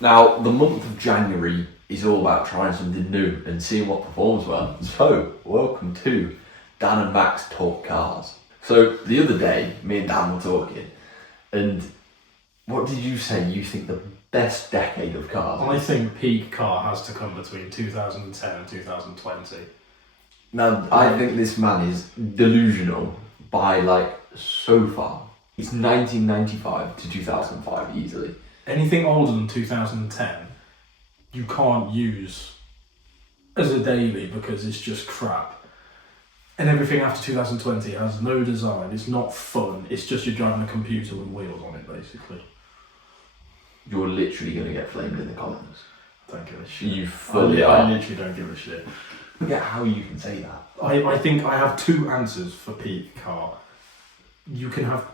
Now, the month of January is all about trying something new and seeing what performs well. So, welcome to Dan and Max Talk Cars. So, the other day, me and Dan were talking, and what did you say you think the best decade of cars I is? think peak car has to come between 2010 and 2020. Now, I think this man is delusional by so far. It's 1995 to 2005 easily. Anything older than 2010, you can't use as a daily because it's just crap. And everything after 2020 has no design, it's not fun, it's just you're driving a computer with wheels on it, basically. You're literally going to get flamed in the comments. Don't give a shit. You fully I are. literally don't give a shit. I forget how you can say that. I think I have two answers for peak car. You can have,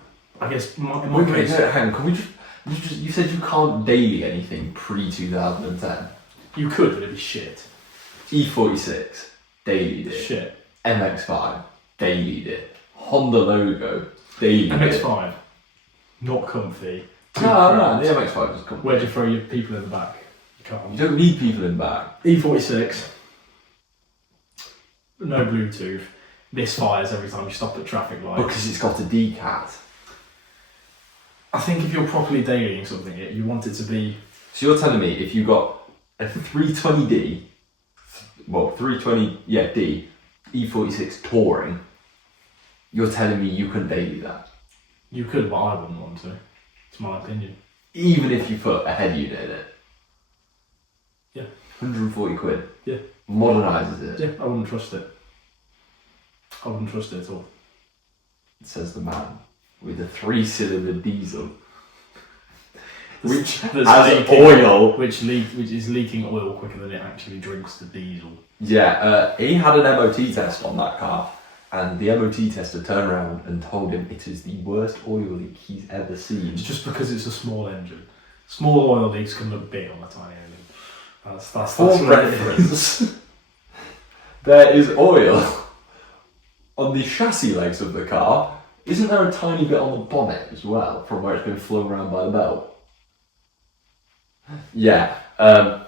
I guess, in my Wait, case, no, hang on, can we just... You said you can't daily anything pre-2010. you could, but it'd be shit. E46, daily did. Shit. MX-5, daily did. Honda logo, daily did. MX-5, not comfy. too No, cramped. the MX-5 just come. Where do you throw your people in the back? You You can't. don't need people in the back. E46, no Bluetooth. This fires every time you stop at traffic lights. Because it's got a D-cat. I think if you're properly dailying something, you want it to be. So you're telling me if you got a 320D, well, 320D, E46 touring, you're telling me you couldn't daily that? You could, but I wouldn't want to. It's my opinion. Even if you put a head unit in it? Yeah. 140 quid? Yeah. Modernises it? Yeah, I wouldn't trust it. I wouldn't trust it at all. Says the man with a 3-cylinder diesel. Which That's has leaking- oil. Which is leaking oil quicker than it actually drinks the diesel. Yeah, he had an MOT test on that car, and the MOT tester turned around and told him it is the worst oil leak he's ever seen. It's just because it's a small engine. Small oil leaks can look big on a tiny engine. That's For what it is. reference, there is oil on the chassis legs of the car. Isn't there a tiny bit on the bonnet as well, from where it's been flung around by the belt? Yeah,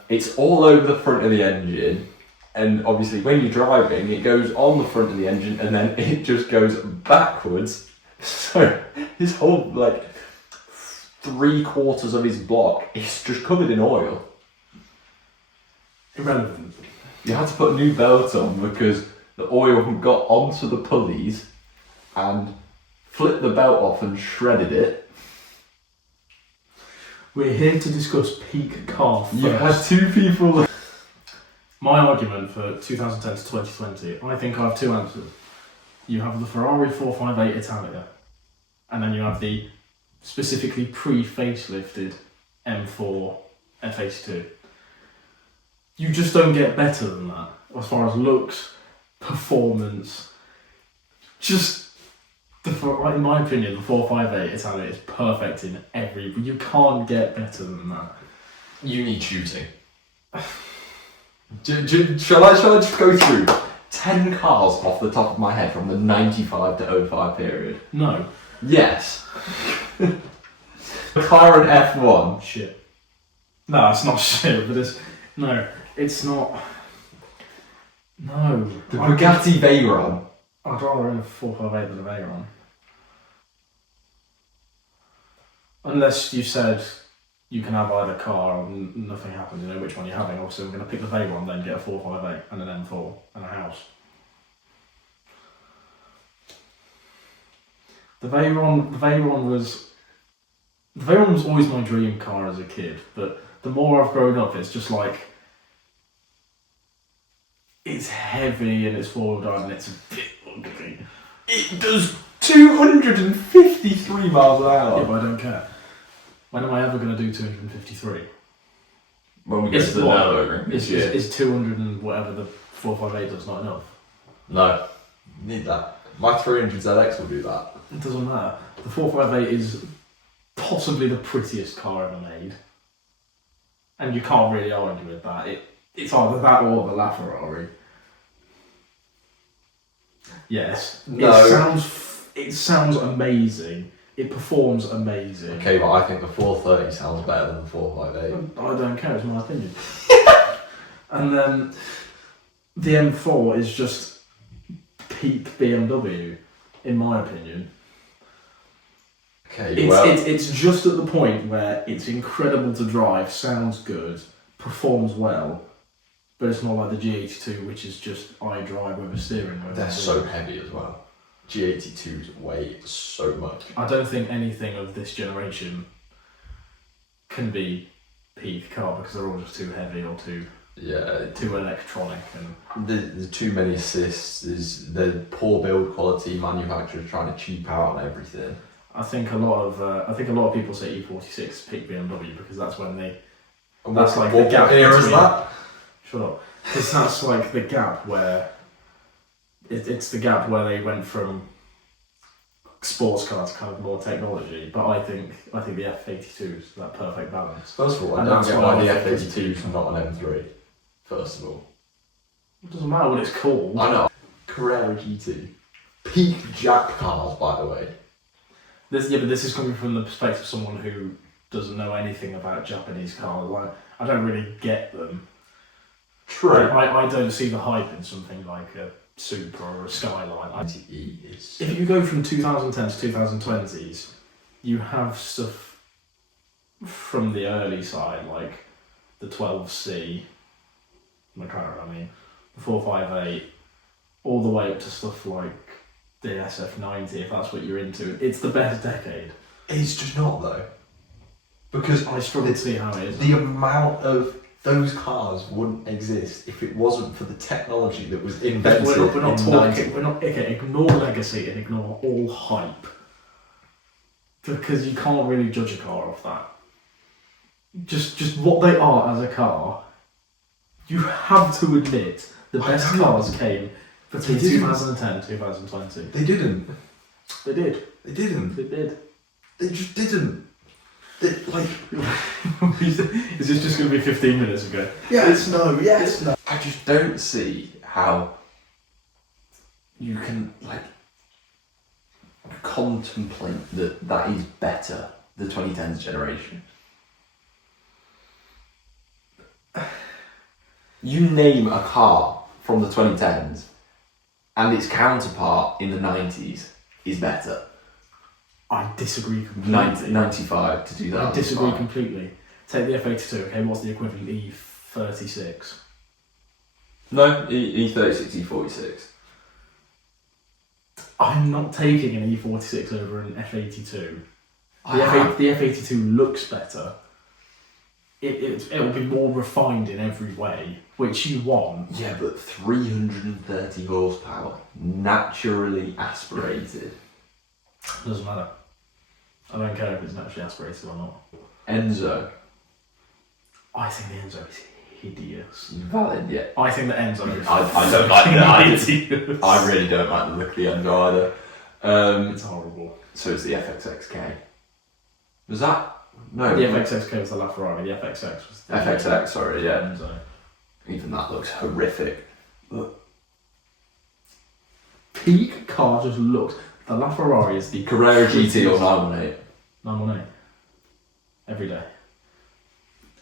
it's all over the front of the engine, and obviously when you're driving, it goes on the front of the engine, and then it just goes backwards. So his whole, 3/4 of his block is just covered in oil. Irrelevant. You had to put a new belt on because the oil got onto the pulleys and flipped the belt off and shredded it. We're here to discuss peak car first. You had two people. My argument for 2010 to 2020, I think I have two answers. You have the Ferrari 458 Italia, and then you have the specifically pre-facelifted M4 F82. You just don't get better than that as far as looks, performance. In my opinion, the 458 Italia is perfect in every. You can't get better than that. You need shooting. Shall I just go through 10 cars off the top of my head from the 95 to 05 period? No. Yes. McLaren F1. Shit. No, it's not shit, but it's not. No. The Bugatti Veyron. I'd rather own a 458 than a Veyron. Unless you said you can have either car and nothing happens, you know which one you're having. Obviously, I'm going to pick the Veyron, then get a 458 and an M4 and a house. The Veyron was always my dream car as a kid, but the more I've grown up, it's just it's heavy and it's four-wheel drive and it's a bit ugly. It does 253 miles an hour. Yeah, but I don't care. When am I ever going to do 253? When we get to the Nürburgring this year. Is 200 and whatever the 458 does not enough? No, need that. My 300 ZX will do that. It doesn't matter. The 458 is possibly the prettiest car ever made. And you can't really argue with that. It's either that or the LaFerrari. Yes. No. It sounds amazing, It performs amazing. Okay, but I think the 430 sounds better than the 458. I don't care, it's my opinion. And then the M4 is just peak BMW, in my opinion. Okay, well, It's just at the point where it's incredible to drive, sounds good, performs well, but it's not like the G82, which is just iDrive with a steering wheel. they're so heavy as well. G82s weigh so much. I don't think anything of this generation can be peak car because they're all just too heavy or too electronic, and There's too many assists. There's the poor build quality. Manufacturers trying to cheap out on everything. I think a lot of people say E46 peak BMW because that's when they. That's like the gap. What era is between- that? Shut up. Because that's like the gap where it's the gap where they went from sports car to kind of more technology. But I think the F82 is that perfect balance. First of all, I And don't that's get why why the I think it's F82 is not an M3. First of all, It doesn't matter what it's called. I know. Carrera GT, peak Jack cars, by the way. But this is coming from the perspective of someone who doesn't know anything about Japanese cars. Like, I don't really get them. True. I don't see the hype in something like a Supra or a Skyline. GTE is. If you go from 2010 to 2020s, you have stuff from the early side, like the 12C, McLaren, the 458, all the way up to stuff like the SF90, if that's what you're into. It's the best decade. It's just not though, because I struggle to see how it is. the amount of those cars wouldn't exist if it wasn't for the technology that was invented. We're not in talking. 90 We're not. Okay, ignore legacy and ignore all hype, because you can't really judge a car off that. Just what they are as a car. You have to admit the I best know. cars came between They didn't. 2010 and 2020. They didn't. They did. They didn't. They did. They just didn't. They, like. Is this just going to be 15 minutes ago? Yes, no, yes, no. I just don't see how you can, like, contemplate that is better, the 2010s generation. You name a car from the 2010s and its counterpart in the 90s is better. I disagree completely. 95 to 2000. I disagree completely. Take the F82. Okay, what's the equivalent? E36. No, E36, E46. I'm not taking an E46 over an F82. I The have. F82 looks better. It'll be more refined in every way, which you want. Yeah, but 330 horsepower, naturally aspirated. Doesn't matter. I don't care if it's naturally aspirated or not. Enzo, I think the Enzo is hideous. valid, yeah. I think the Enzo is I don't like that. hideous. I really don't like the look of the Enzo either. It's horrible. So it's the FXXK. Was that? No. The FXXK was the LaFerrari. The FXX was the FXX, sorry, yeah. Enzo. Even that looks horrific. Peak car just looks. The LaFerrari is the Carrera GT or 918. 918. Every day.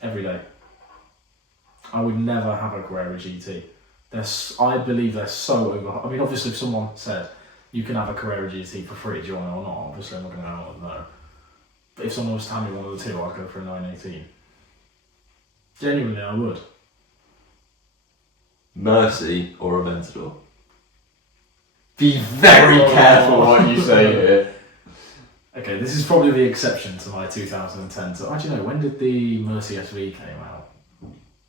Every day. I would never have a Carrera GT. I believe they're so over. I mean, obviously, if someone said you can have a Carrera GT for free, do you want it or not? Obviously, I'm not going to know. No. But if someone was to hand me one of the two, I'd go for a 918. Genuinely, I would. Mercy or Aventador. Be very Oh. careful what you say here. Okay, this is probably the exception to my 2010. So, actually, no. When did the Mercy SV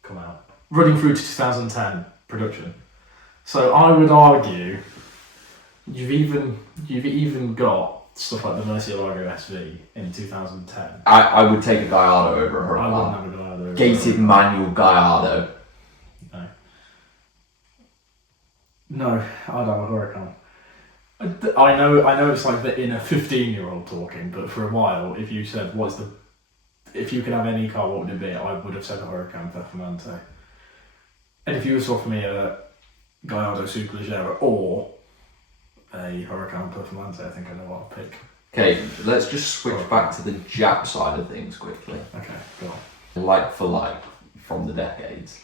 come out? Running through to 2010 production. So I would argue you've even got stuff like the Murcielago SV in 2010. I would take a Gallardo over a I wouldn't Huracan. have a Gallardo. Gated manual Gallardo. No, I'd have a Huracan. I know it's like the inner 15-year-old talking, but for a while, if you said if you could have any car, what would it be? I would have said a Huracan Performante. And if you were to offer me a Gallardo Superleggera or a Huracan Performante, I think I know what I'll pick. Okay, let's just switch back to the Jap side of things quickly. Okay, go on. Like for like, from the decades.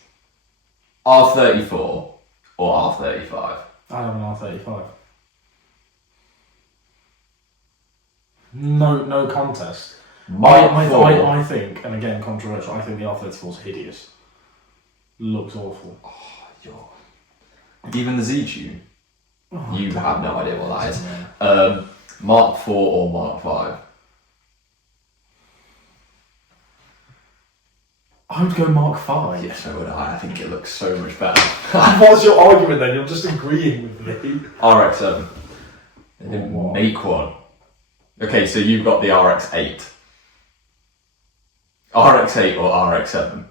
R34 or R35? I have an R35. No contest. Mark 4. I think, and again controversial, I think the R34 is hideous. Looks awful. Even the Z-Tune? Oh, You have no idea what that is. Yeah. Mark 4 or Mark 5? I would go Mark 5. Yes, so would I. I think it looks so much better. What's your argument then? You're just agreeing with me. RX-7. What? Make one. Okay, so you've got the RX-8. RX-8 or RX-7?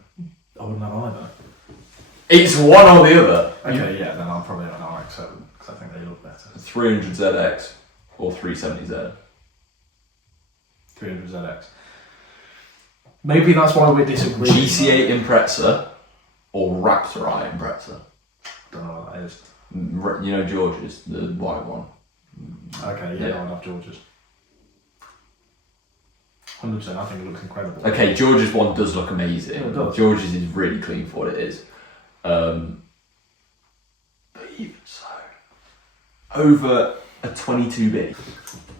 I wouldn't have either. It's one or the other. Okay, yeah, then I'll probably have an RX-7 because I think they look better. 300ZX or 370Z? 300ZX. Maybe that's why we're disagreeing. GC8 Impreza or Raptor Impreza? Don't know what that is. You know George's, the white one. Okay, yeah, I'd have George's. 100%, I think it looks incredible. Okay, George's one does look amazing. Yeah, it does. George's is really clean for what it is. But even so, over a 22B.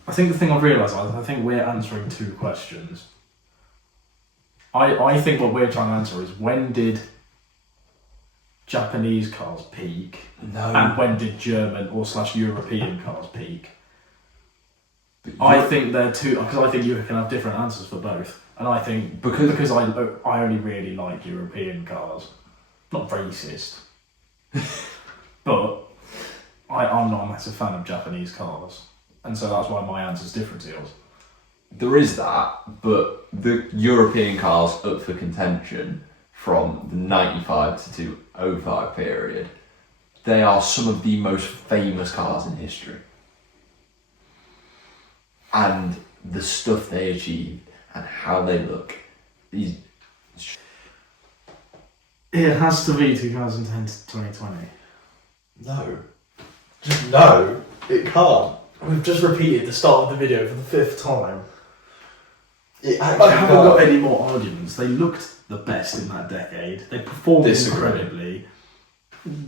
I think the thing I've realised, I think we're answering two questions. I think what we're trying to answer is when did Japanese cars peak No. and when did German or / European cars peak? I think they're two, because I think you can have different answers for both. And I think because I only really like European cars, not racist, but I'm not a massive fan of Japanese cars. And so that's why my answer's different to yours. There is that, but the European cars up for contention from the 95 to 2005 period, they are some of the most famous cars in history. And the stuff they achieved and how they look is... It has to be 2010 to 2020. No. Just no, it can't. We've just repeated the start of the video for the 5th time. It I actually haven't can't. got any more arguments. They looked the best in that decade. They performed Disagree. incredibly.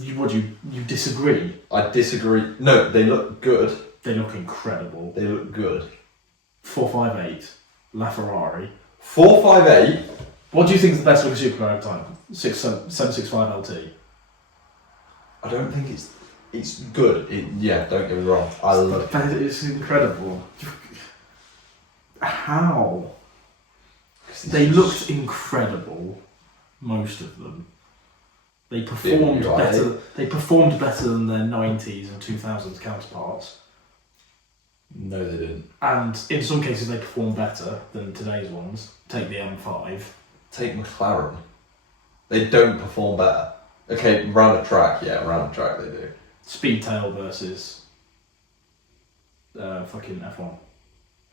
You disagree? I disagree. No, they look good. They look incredible. They look good. 458, LaFerrari. 458. What do you think is the best looking supercar of time? 765 LT. I don't think it's good. Yeah, don't get me wrong. I love it. It's incredible. How? They looked incredible, most of them. They performed Yeah, right. better. They performed better than their 90s and 2000s counterparts, No, they didn't. and in some cases they performed better than today's ones. Take the M5. Take McLaren. They don't perform better. Okay, round a track, yeah, round a track they do. Speedtail versus fucking F1.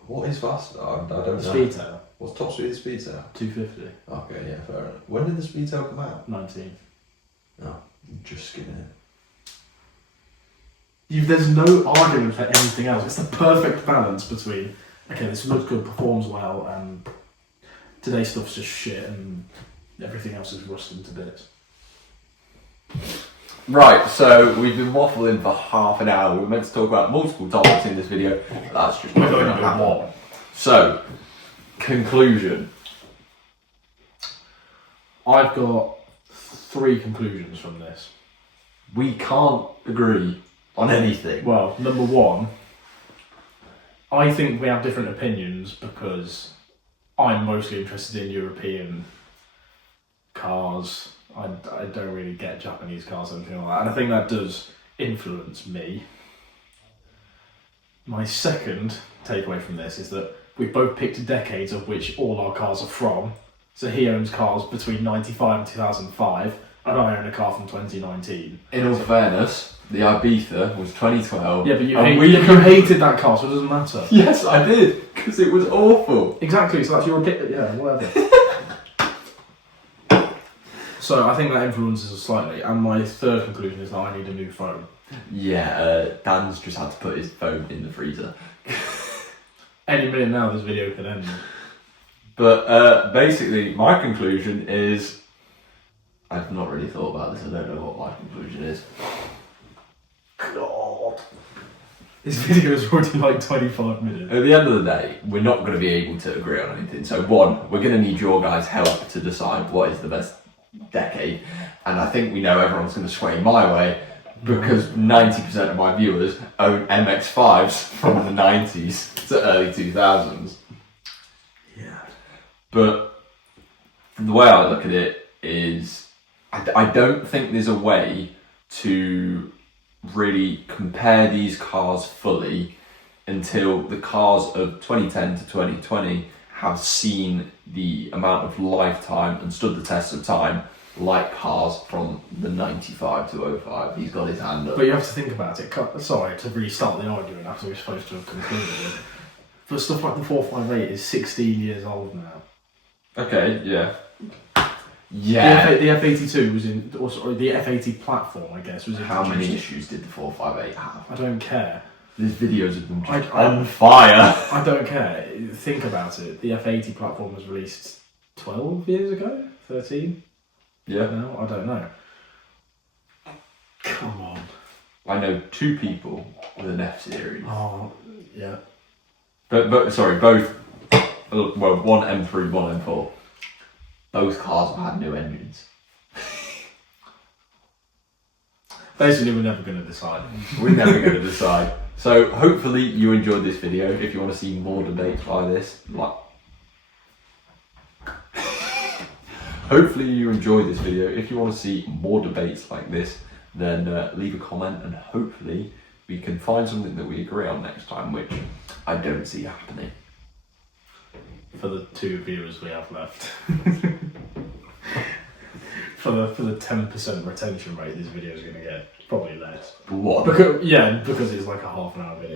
What is faster? I don't know. Speedtail, What's top speed of the Speedtail? 250, Okay, yeah, fair enough. When did the Speedtail come out? 19. No, just skimming it. There's no argument for anything else. It's the perfect balance between, okay, this looks good, performs well, and today's stuff's just shit, and everything else is rusting to bits. Right, so we've been waffling for half an hour. We were meant to talk about multiple topics in this video. That's just not going to happen. So, conclusion. I've got 3 conclusions from this. We can't agree on anything. Well, number 1, I think we have different opinions because I'm mostly interested in European cars. I don't really get Japanese cars or anything like that, and I think that does influence me. My second takeaway from this is that we've both picked decades of which all our cars are from. So he owns cars between 95 and 2005, and I own a car from 2019. In all fairness, the Ibiza was 2012. Yeah, but you, and you hated that car, so it doesn't matter. Yes, I did, because it was awful. Exactly, so that's your opinion. Yeah, whatever. So I think that influences us slightly. And my third conclusion is that I need a new phone. Yeah, Dan's just had to put his phone in the freezer. Any minute now, this video could end. But basically, my conclusion is, I've not really thought about this. I don't know what my conclusion is. God. This video is already like 25 minutes. At the end of the day, we're not going to be able to agree on anything. So one, we're going to need your guys' help to decide what is the best decade. And I think we know everyone's going to sway my way because 90% of my viewers own MX-5s from the 90s to early 2000s. Yeah. But the way I look at it is, I don't think there's a way to really compare these cars fully until the cars of 2010 to 2020 have seen the amount of lifetime and stood the test of time like cars from the 95 to 05. He's got his hand up. But you have to think about it. Sorry to restart the argument after we're supposed to have concluded it. But stuff like the 458 is 16 years old now. Okay, yeah. Yeah. The F82 was in, or sorry, the F80 platform, I guess, was in. How many issues did the 458 have? I don't care. There's videos of them just I- on fire. I don't care. Think about it. The F80 platform was released 12 years ago? 13? Yeah. No, I don't know. Come on. I know two people with an F series. Oh, yeah. But sorry, both. Well, one M3, one M4. Both cars have had new engines. Basically, we're never going to decide. We're never going to decide. So hopefully you enjoyed this video. If you want to see more debates like this, hopefully you enjoyed this video. If you want to see more debates like this, then leave a comment and hopefully we can find something that we agree on next time, which I don't see happening. For the 2 viewers we have left. for the 10% retention rate this video is going to get, probably less. But what? Because it's like a half an hour video.